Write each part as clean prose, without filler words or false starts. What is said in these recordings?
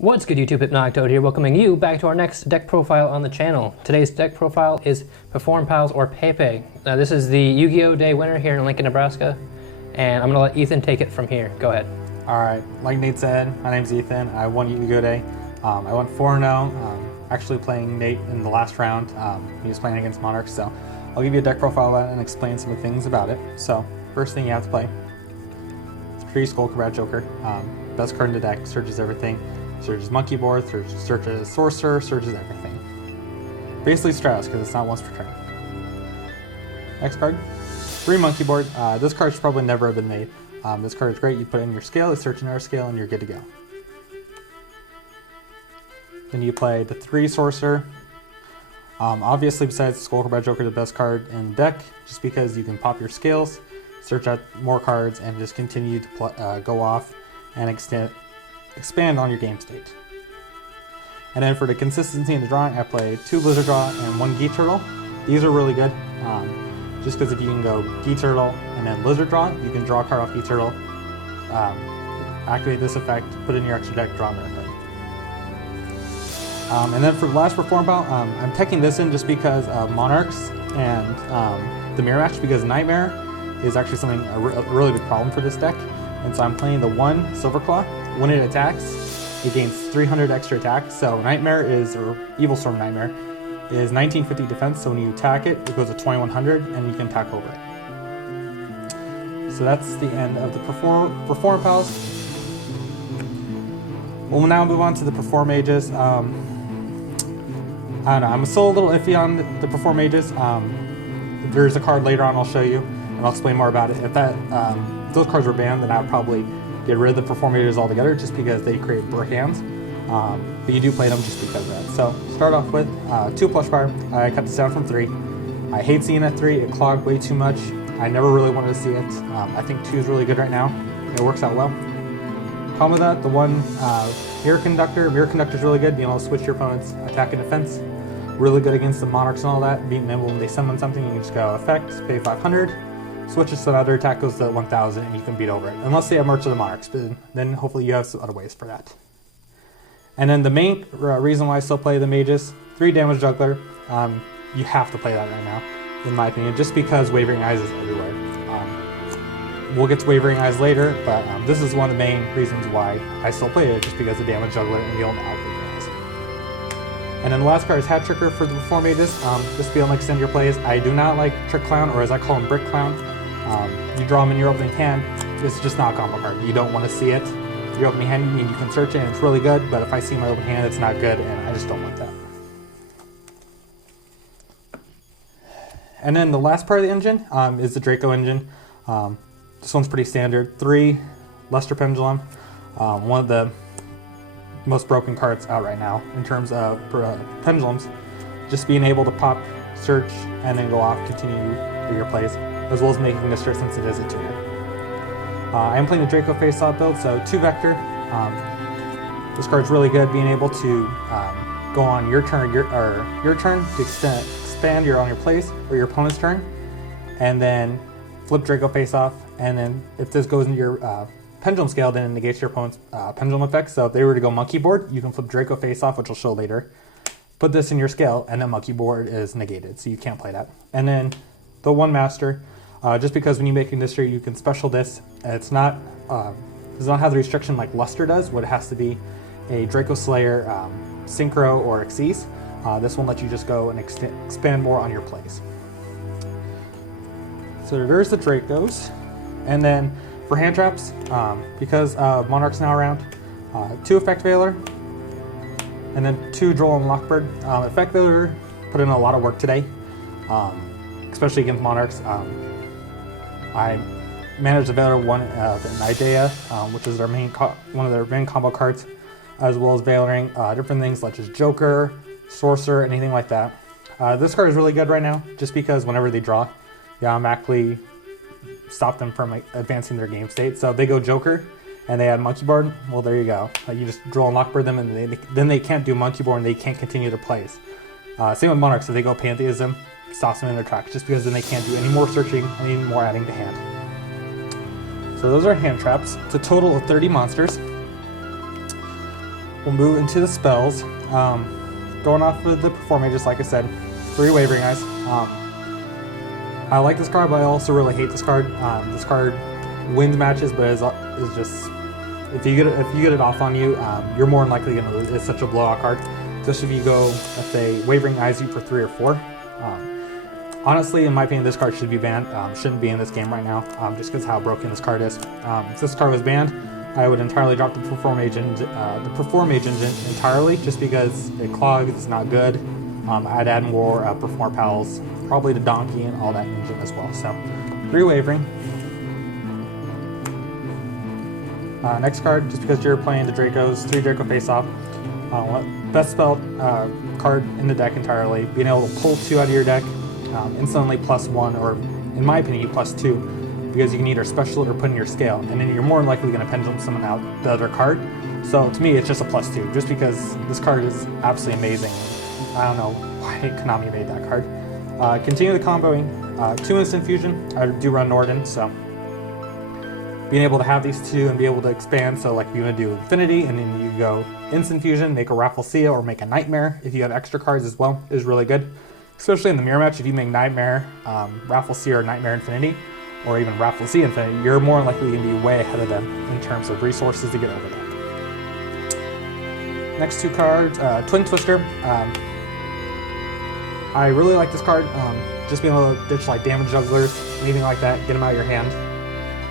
What's good YouTube, Hypnoctoad here, welcoming you back to our next deck profile on the channel. Today's deck profile is Performages or PePe. This is the Yu-Gi-Oh! Day winner here in Lincoln, Nebraska, and I'm going to let Ethan take it from here. Go ahead. Alright, like Nate said, my name's Ethan. I won Yu-Gi-Oh! Day. I went 4-0, actually playing Nate in the last round. He was playing against Monarchs, so I'll give you a deck profile of that and explain some of the things about it. So, first thing you have to play, 3 Skullcrab Joker. Best card in the deck, searches everything. Searches Monkey Board, searches Sorcerer, searches everything. Basically Strauss, because it's not once per turn. Next card, 3 Monkey Board. This card should probably never have been made. This card is great, you put it in your scale, you search another scale, and you're good to go. Then you play the 3 Sorcerer. Obviously, besides Skullcrab Joker, the best card in the deck, just because you can pop your scales, search out more cards, and just continue to go off and expand on your game state. And then for the consistency in the drawing, I play 2 Lizard Draw and 1 Gi Turtle. These are really good, just because if you can go Gi Turtle and then Lizard Draw, you can draw a card off Gi Turtle, activate this effect, put it in your extra deck, draw another card. And then for the last Performable, I'm taking this in just because of Monarchs and the Mirror Match, because Nightmare is actually something a really big problem for this deck. And so I'm playing the 1 Silverclaw. When it attacks, it gains 300 extra attack. So Nightmare is, or Evil Storm Nightmare, is 1950 defense. So when you attack it, it goes to 2100 and you can attack over it. So that's the end of the Perform Pals. We'll now move on to the Performages. I don't know, I'm still a little iffy on the Performages. There's a card later on I'll show you, and I'll explain more about it. If those cards were banned, then I would probably get rid of the Performages altogether, just because they create brick hands. But you do play them just because of that. So start off with 2 Plush Fire. I cut this down from 3. I hate seeing it 3. It clogged way too much. I never really wanted to see it. I think 2 is really good right now. It works out well. Problem with that, the 1 Mirror Conductor. Mirror Conductor is really good, being able to switch your opponent's attack and defense. Really good against the Monarchs and all that. Being able, when they summon something, you can just go effect, pay 500. Switches to another attack, goes to 1000, and you can beat over it. Unless they have Merch of the Monarchs, but then hopefully you have some other ways for that. And then the main reason why I still play the Mages, 3 Damage Juggler. You have to play that right now, in my opinion, just because Wavering Eyes is everywhere. We'll get to Wavering Eyes later, but this is one of the main reasons why I still play it, just because of Damage Juggler and the old Wavering Eyes. And then the last card is Hat Tricker for the Performages. Just to be able to extend your plays. I do not like Trick Clown, or as I call him, Brick Clown. You draw them in your opening hand, it's just not a combo card. You don't want to see it. Your opening hand, I mean, you can search it and it's really good, but if I see my opening hand, it's not good, and I just don't want that. And then the last part of the engine is the Draco engine. This one's pretty standard. 3 Luster Pendulum, one of the most broken cards out right now in terms of pendulums. Just being able to pop, search, and then go off, continue your plays, as well as making Mr. since it is a tuner. I am playing the Draco face-off build, so 2 Vector. This card's really good, being able to go on your turn, your turn to expand on your plays, or your opponent's turn, and then flip Draco face-off, and then if this goes into your pendulum scale, then it negates your opponent's pendulum effect. So if they were to go Monkey Board, you can flip Draco face-off, which I'll show later. Put this in your scale, and then Monkey Board is negated, so you can't play that. And then the 1 Master. Just because when you make industry, you can special this. It's not does not have the restriction like Luster does, what it has to be a Draco Slayer, Synchro, or Xyz. This one lets you just go and expand more on your plays. So there's the Dracos. And then for hand traps, because Monarch's now around, 2 Effect Veiler, and then 2 Droll and Lockbird. Effect Veiler put in a lot of work today, especially against Monarchs. I managed to Veiler 1 an Idea, which is one of their main combo cards, as well as Veilering different things such as Joker, Sorcerer, anything like that. This card is really good right now, just because whenever they draw, you automatically stop them from advancing their game state. So if they go Joker and they add Monkey Board, well, there you go. You just Droll and Lockbird them, and then they can't do Monkey Board and they can't continue their plays. Same with Monarchs, if they go Pantheism, stops them in their tracks, just because then they can't do any more searching, any more adding to hand. So those are hand traps. It's a total of 30 monsters. we'll move into the spells. Going off of the Performages, like I said, 3 Wavering Eyes. I like this card, but I also really hate this card. This card wins matches, but is just, if you get it off on you, you're more than likely gonna lose. It's such a blowout card, especially if you go, let's say, Wavering Eyes you for 3 or 4. Honestly, in my opinion, this card should be banned. Shouldn't be in this game right now, just because how broken this card is. If this card was banned, I would entirely drop the Performage engine entirely, just because it clogs, it's not good. I'd add more Perform Pals, probably the Donkey and all that engine as well. So, 3 Wavering. Next card, just because you're playing the Dracos, 3 Draco face-off. Best spell card in the deck entirely. Being able to pull 2 out of your deck, instantly +1, or in my opinion, +2. Because you can either special it or put in your scale, and then you're more than likely going to pendulum summon out the other card. So to me, it's just a +2, just because this card is absolutely amazing. I don't know why Konami made that card. Continue the comboing, 2 instant fusion. I do run Norden, so being able to have these 2 and be able to expand. So like if you want to do Infinity, and then you go instant fusion, make a Rafflesia or make a Nightmare. If you have extra cards as well, is really good. Especially in the mirror match, if you make Nightmare, Rafflesia, or Nightmare Infinity, or even Rafflesia Infinity, you're more likely going to be way ahead of them in terms of resources to get over them. Next 2 cards, Twin Twister. I really like this card, just being able to ditch like damage jugglers, anything like that, get them out of your hand,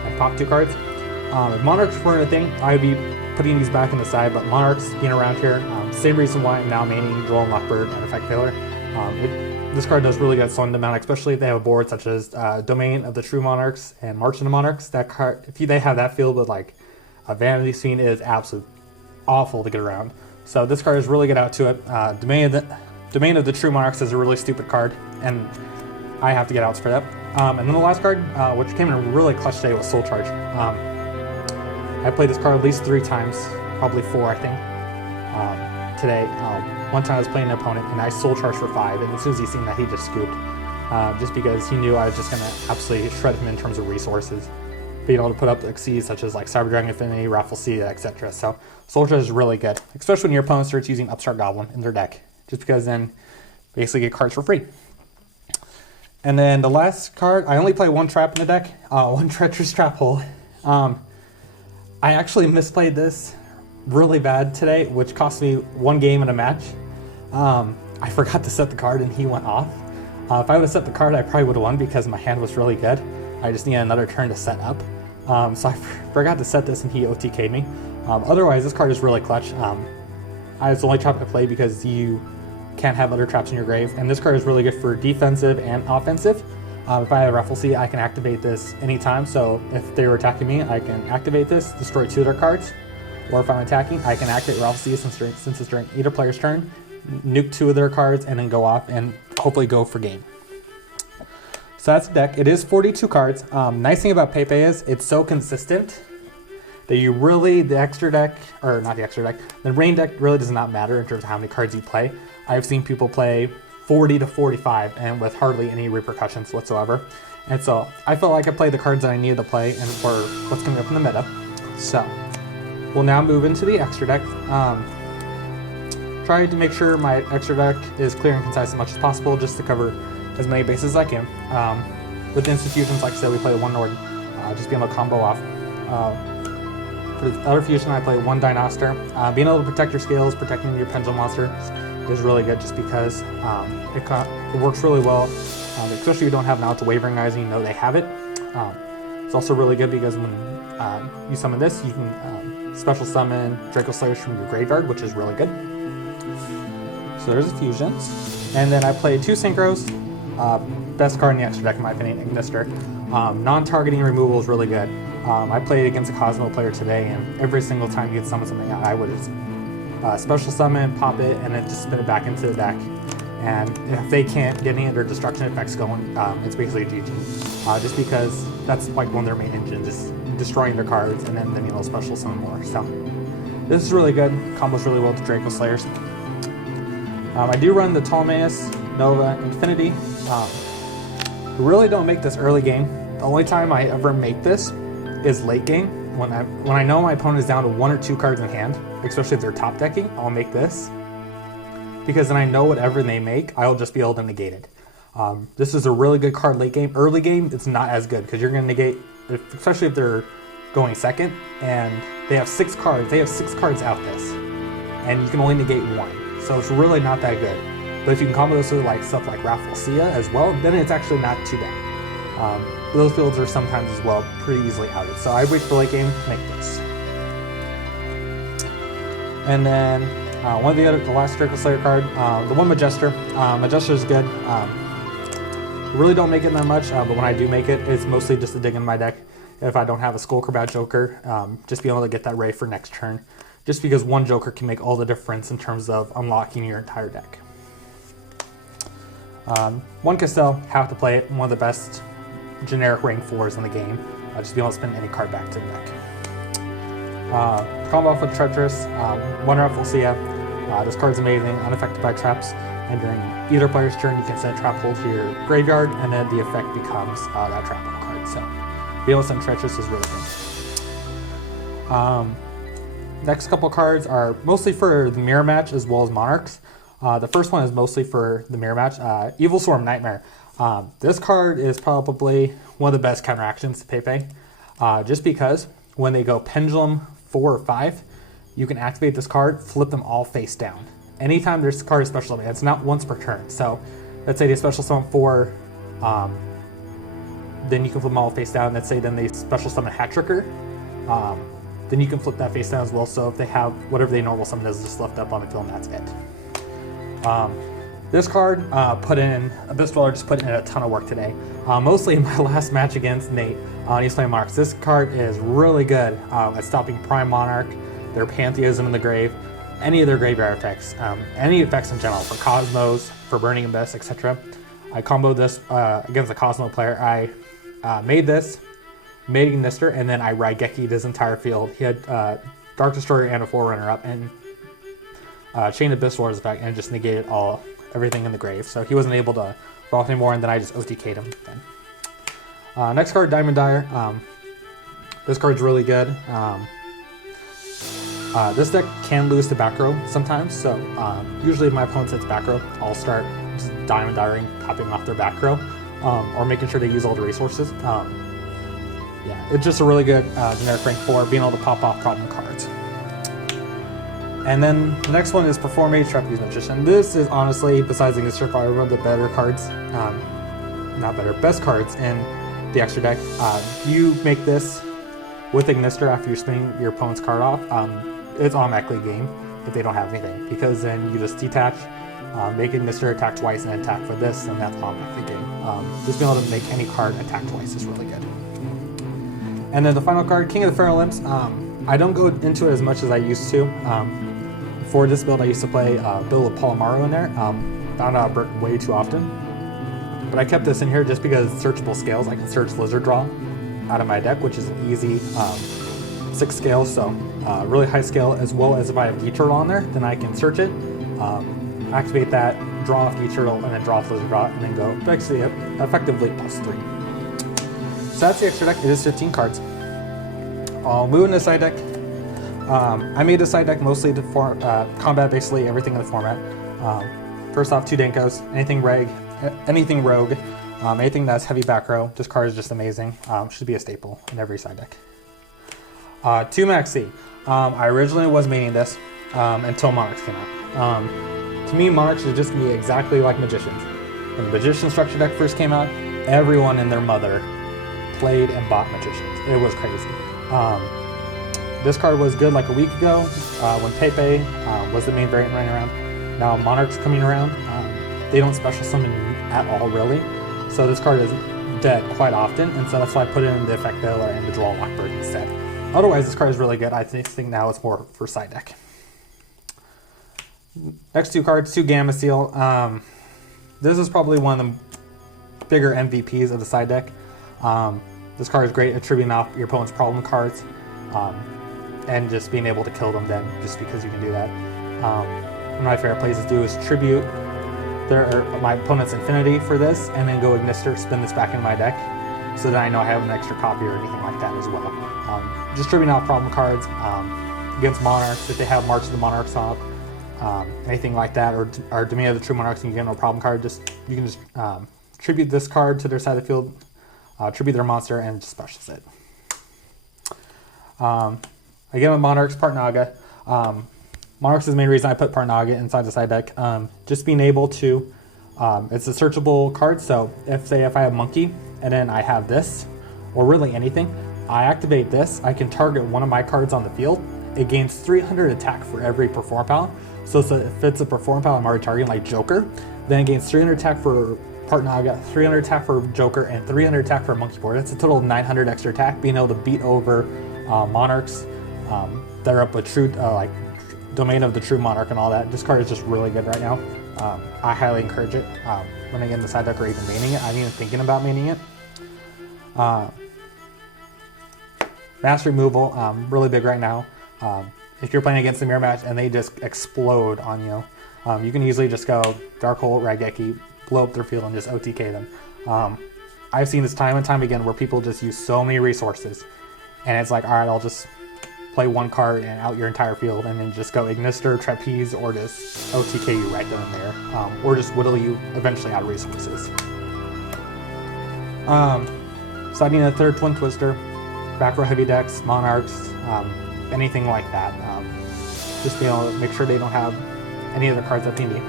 and pop 2 cards. If Monarchs weren't a thing, I would be putting these back in the side, but Monarchs being around here, same reason why I'm now maining Joel and Lockbird and Effect Failure. This card does really good slowing them down, especially if they have a board such as Domain of the True Monarchs and March of the Monarchs. That card, if they have that field with like a Vanity Scene, it is absolutely awful to get around. So this card is really good out to it. Domain of the True Monarchs is a really stupid card, and I have to get outs for that. And then the last card, which came in a really clutch today, was Soul Charge. I played this card at least 3 times, probably 4, I think, today. One time I was playing an opponent, and I Soul Charged for 5, and as soon as he seen that, he just scooped. Just because he knew I was just going to absolutely shred him in terms of resources. Being able to put up Xyz such as like Cyber Dragon Infinity, Rafflesia, etc. So Soul Charge is really good, especially when your opponent starts using Upstart Goblin in their deck, just because then basically get cards for free. And then the last card, I only play 1 trap in the deck, 1 Treacherous Trap Hole. I actually misplayed this really bad today, which cost me 1 game in a match. I forgot to set the card and he went off. If I would have set the card, I probably would have won because my hand was really good. I just needed another turn to set up. So I forgot to set this and he OTK'd me. Otherwise, this card is really clutch. It's the only trap I play because you can't have other traps in your grave, and this card is really good for defensive and offensive. If I have Rafflesia, I can activate this anytime, so if they were attacking me, I can activate this, destroy 2 of their cards, or if I'm attacking, I can activate Rafflesia since it's during either player's turn, nuke 2 of their cards, and then go off and hopefully go for game. So that's the deck. It is 42 cards. Nice thing about PePe is it's so consistent that you really, the extra deck, or not the extra deck, the rain deck really does not matter in terms of how many cards you play. I've seen people play 40 to 45 and with hardly any repercussions whatsoever. And so I felt like I played the cards that I needed to play and for what's coming up in the meta. So we'll now move into the extra deck. Try to make sure my extra deck is clear and concise as much as possible, just to cover as many bases as I can. With the institutions, like I said, we play 1 Norden, just being able to combo off. For the other fusion, I play 1 Dinoster. Being able to protect your scales, protecting your Pendulum monster is really good, just because it works really well, especially if you don't have an out to Wavering Eyes and you know they have it. It's also really good because when you summon this, you can special summon Draco Slayers from your graveyard, which is really good. So there's the fusions. And then I played 2 Synchros. Best card in the extra deck, in my opinion, Ignister. Non-targeting removal is really good. I played against a Cosmo player today, and every single time you could summon something, I would just special summon, pop it, and then just spin it back into the deck. And if they can't get any of their destruction effects going, it's basically GG. Just because that's like one of their main engines, just destroying their cards and then you know, special summon more. So this is really good. Combos really well with the Draco Slayers. I do run the Ptolemaeus, Nova, Infinity. Really don't make this early game. The only time I ever make this is late game, when I know my opponent is down to 1 or 2 cards in hand. especially if they're top decking, I'll make this. Because then I know whatever they make, I'll just be able to negate it. This is a really good card late game. Early game, it's not as good because you're going to negate, especially if they're going second and they have 6 cards. They have 6 cards out this, and you can only negate 1. So it's really not that good. But if you can combo this with like stuff like Rafflesia as well, then it's actually not too bad. Those fields are sometimes as well pretty easily outed. So I wait for late game to make this. And then one of the last Draco Slayer card, the one Majester. Majester is good. Really don't make it that much, but when I do make it, it's mostly just to dig in my deck. If I don't have a Skull Crab Joker, just be able to get that ready for next turn. Just because one Joker can make all the difference in terms of unlocking your entire deck. One Castell, have to play it. One of the best generic rank 4s in the game. Just be able to spin any card back to the deck. Combo off with Treacherous, one Rafflesia. This card's amazing, unaffected by traps, and during either player's turn you can send a trap hole to your graveyard, and then the effect becomes that trap hole card. So being able to send Treacherous is really good. Next couple cards are mostly for the mirror match as well as Monarchs. The first one is mostly for the mirror match. Evil Swarm Nightmare. This card is probably one of the best counteractions to PePe, just because when they go Pendulum 4 or 5, you can activate this card, flip them all face down. Anytime there's a card is special summon, it's not once per turn. So let's say they special summon 4, then you can flip them all face down. Let's say then they special summon Hat Tricker, then you can flip that face down as well. So if they have whatever they normal summon is just left up on the field, and that's it. This card put in, Abyss Dweller just put in a ton of work today. Mostly in my last match against Nate on East Lane Monarchs. This card is really good at stopping Prime Monarch, their Pantheism in the grave, any of their graveyard effects, any effects in general, for Cosmos, for Burning Abyss, etc. I comboed this against a Cosmo player. I made this, made Ignister, and then I Raigeki'd his entire field. He had Dark Destroyer and a Forerunner up, and Chain Abyss Dweller's effect, and just negated everything in the grave. So he wasn't able to draw anymore, and then I just OTK'd him then. Next card, Diamond Dyer. This card's really good. This deck can lose to back row sometimes, so usually if my opponent sets back row, I'll start just Diamond Dyering, popping off their back row, or making sure they use all the resources. Yeah, it's just a really good generic rank 4, being able to pop off problem cards. And then the next one is Performages Trapeze Magician. This is honestly, besides Ignister, probably one of the better cards, best cards in the extra deck. You make this with Ignister after you're spinning your opponent's card off, it's automatically game if they don't have anything, because then you just detach, make Ignister attack twice and attack for this, and that's automatically game. Just being able to make any card attack twice is really good. And then the final card, King of the Feral Imps. I don't go into it as much as I used to. For this build, I used to play a build with Palomaro in there. Found out Brick way too often. But I kept this in here just because searchable scales. I can search Lizard Draw out of my deck, which is an easy 6 scale, so really high scale, as well as if I have D-Turtle on there, then I can search it, activate that, draw off D-Turtle, and then draw off Lizard Draw, and then go actually effectively +3. So that's the extra deck. It is 15 cards. I'll move into the side deck. I made a side deck mostly to combat basically everything in the format. First off, 2 Denkos, anything rogue, anything that's heavy back row. This card is just amazing. Should be a staple in every side deck. 2 Maxi. I originally was maining this until Monarchs came out. To me, Monarchs is just going to be exactly like Magicians. When the Magician structure deck first came out, everyone and their mother played and bought Magicians. It was crazy. This card was good like a week ago when PePe was the main variant running around. Now Monarch's coming around. They don't special summon at all, really. So this card is dead quite often, and so that's why I put it in the Effect Veiler and the Draw Lockbird instead. Otherwise, this card is really good. I think now it's more for side deck. Next 2 cards, 2 Gamma Seal. This is probably one of the bigger MVPs of the side deck. This card is great at tributing off your opponent's problem cards, and just being able to kill them then, just because you can do that. One of my favorite plays to do is tribute my opponent's Infinity for this, and then go Ignister, spin this back in my deck, so that I know I have an extra copy or anything like that as well. Just tributing off problem cards, against Monarchs if they have March of the Monarchs up, anything like that, or Domain of the True Monarchs, and you get no problem card. You can just tribute this card to their side of the field, tribute their monster, and just specials it. Again with Monarchs, Part Naga. Monarchs is the main reason I put Part Naga inside the side deck. Just being able to, it's a searchable card, so if I have Monkey, and then I have this, or really anything, I activate this, I can target one of my cards on the field. It gains 300 attack for every Perform Pal. So if it's a Perform Pal I'm already targeting, like Joker, then it gains 300 attack for Part Naga, 300 attack for Joker, and 300 attack for Monkey Board. That's a total of 900 extra attack, being able to beat over Monarchs that are up with true, like Domain of the True Monarch and all that. This card is just really good right now. I highly encourage it. When I get in the side deck or even maining it, I'm even thinking about maining it. Mass removal, really big right now. If you're playing against the mirror match and they just explode on you, you can easily just go Dark Hole, Raigeki, blow up their field and just OTK them. I've seen this time and time again where people just use so many resources and it's like, all right, I'll just play one card and out your entire field and then just go Ignister, Trapeze, or just OTK you right then and there, or just whittle you eventually out of resources. Sliding a third Twin Twister, back row heavy decks, Monarchs, anything like that. Just be able to make sure they don't have any of the cards that they need.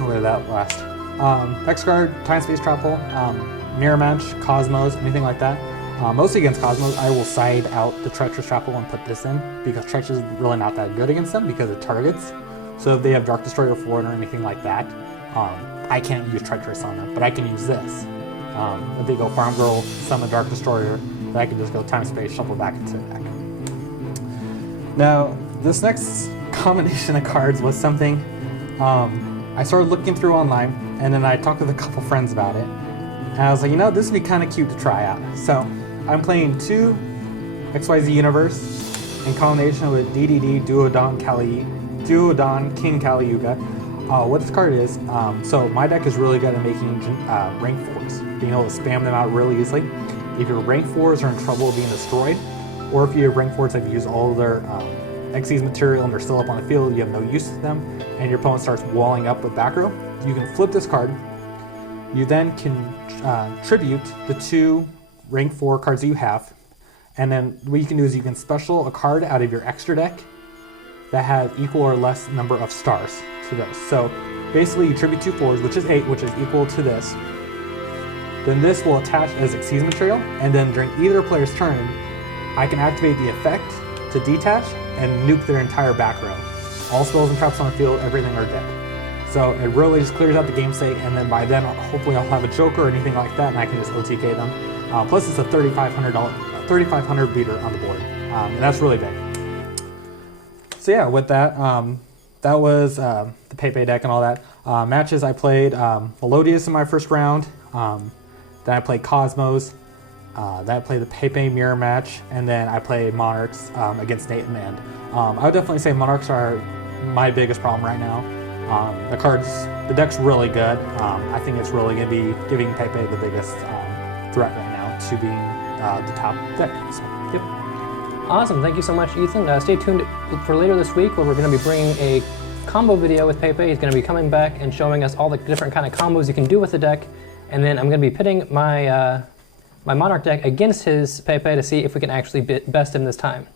Look at that last. X card, Time Space Travel, Mirror Match, Cosmos, anything like that. Mostly against Cosmos, I will side out the Treacherous Trapple and put this in because Treacherous is really not that good against them because it targets. So if they have Dark Destroyer 4 or anything like that, I can't use Treacherous on them, but I can use this. If they go Farm Girl, summon Dark Destroyer, then I can just go Time Space, shuffle back into the deck. Now, this next combination of cards was something I started looking through online, and then I talked with a couple friends about it. And I was like, you know, this would be kind of cute to try out. So I'm playing 2 XYZ Universe in combination with DDD Duodon King Kali Yuga. What this card is, so my deck is really good at making rank 4s, being able to spam them out really easily. If your rank 4s are in trouble of being destroyed, or if you have rank 4s that have used all of their Xyz material and they're still up on the field, you have no use to them, and your opponent starts walling up with back row, you can flip this card. You then can tribute the 2 rank 4 cards that you have, and then what you can do is you can special a card out of your extra deck that has equal or less number of stars to those. So basically you tribute 2 4s, which is 8, which is equal to this. Then this will attach as Xyz material, and then during either player's turn, I can activate the effect to detach and nuke their entire back row. All spells and traps on the field, everything are dead. So it really just clears out the game state, and then by then hopefully I'll have a Joker or anything like that, and I can just OTK them. Plus it's a $3,500 beater on the board, and that's really big. So yeah, with that, that was the PePe deck and all that. Matches I played Melodious in my first round, then I played Cosmos, then I played the PePe mirror match, and then I played Monarchs against Nate in the end. I would definitely say Monarchs are my biggest problem right now. The deck's really good. I think it's really going to be giving PePe the biggest threat right now to being the top deck. So, yep. Awesome, thank you so much, Ethan. Stay tuned for later this week where we're going to be bringing a combo video with PePe. He's going to be coming back and showing us all the different kind of combos you can do with the deck. And then I'm going to be pitting my my Monarch deck against his PePe to see if we can actually best him this time.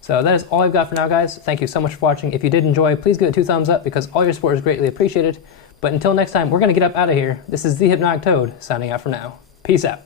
So that is all I've got for now, guys. Thank you so much for watching. If you did enjoy, please give it 2 thumbs up because all your support is greatly appreciated. But until next time, we're going to get up out of here. This is the Hypnotic Toad signing out for now. Peace out.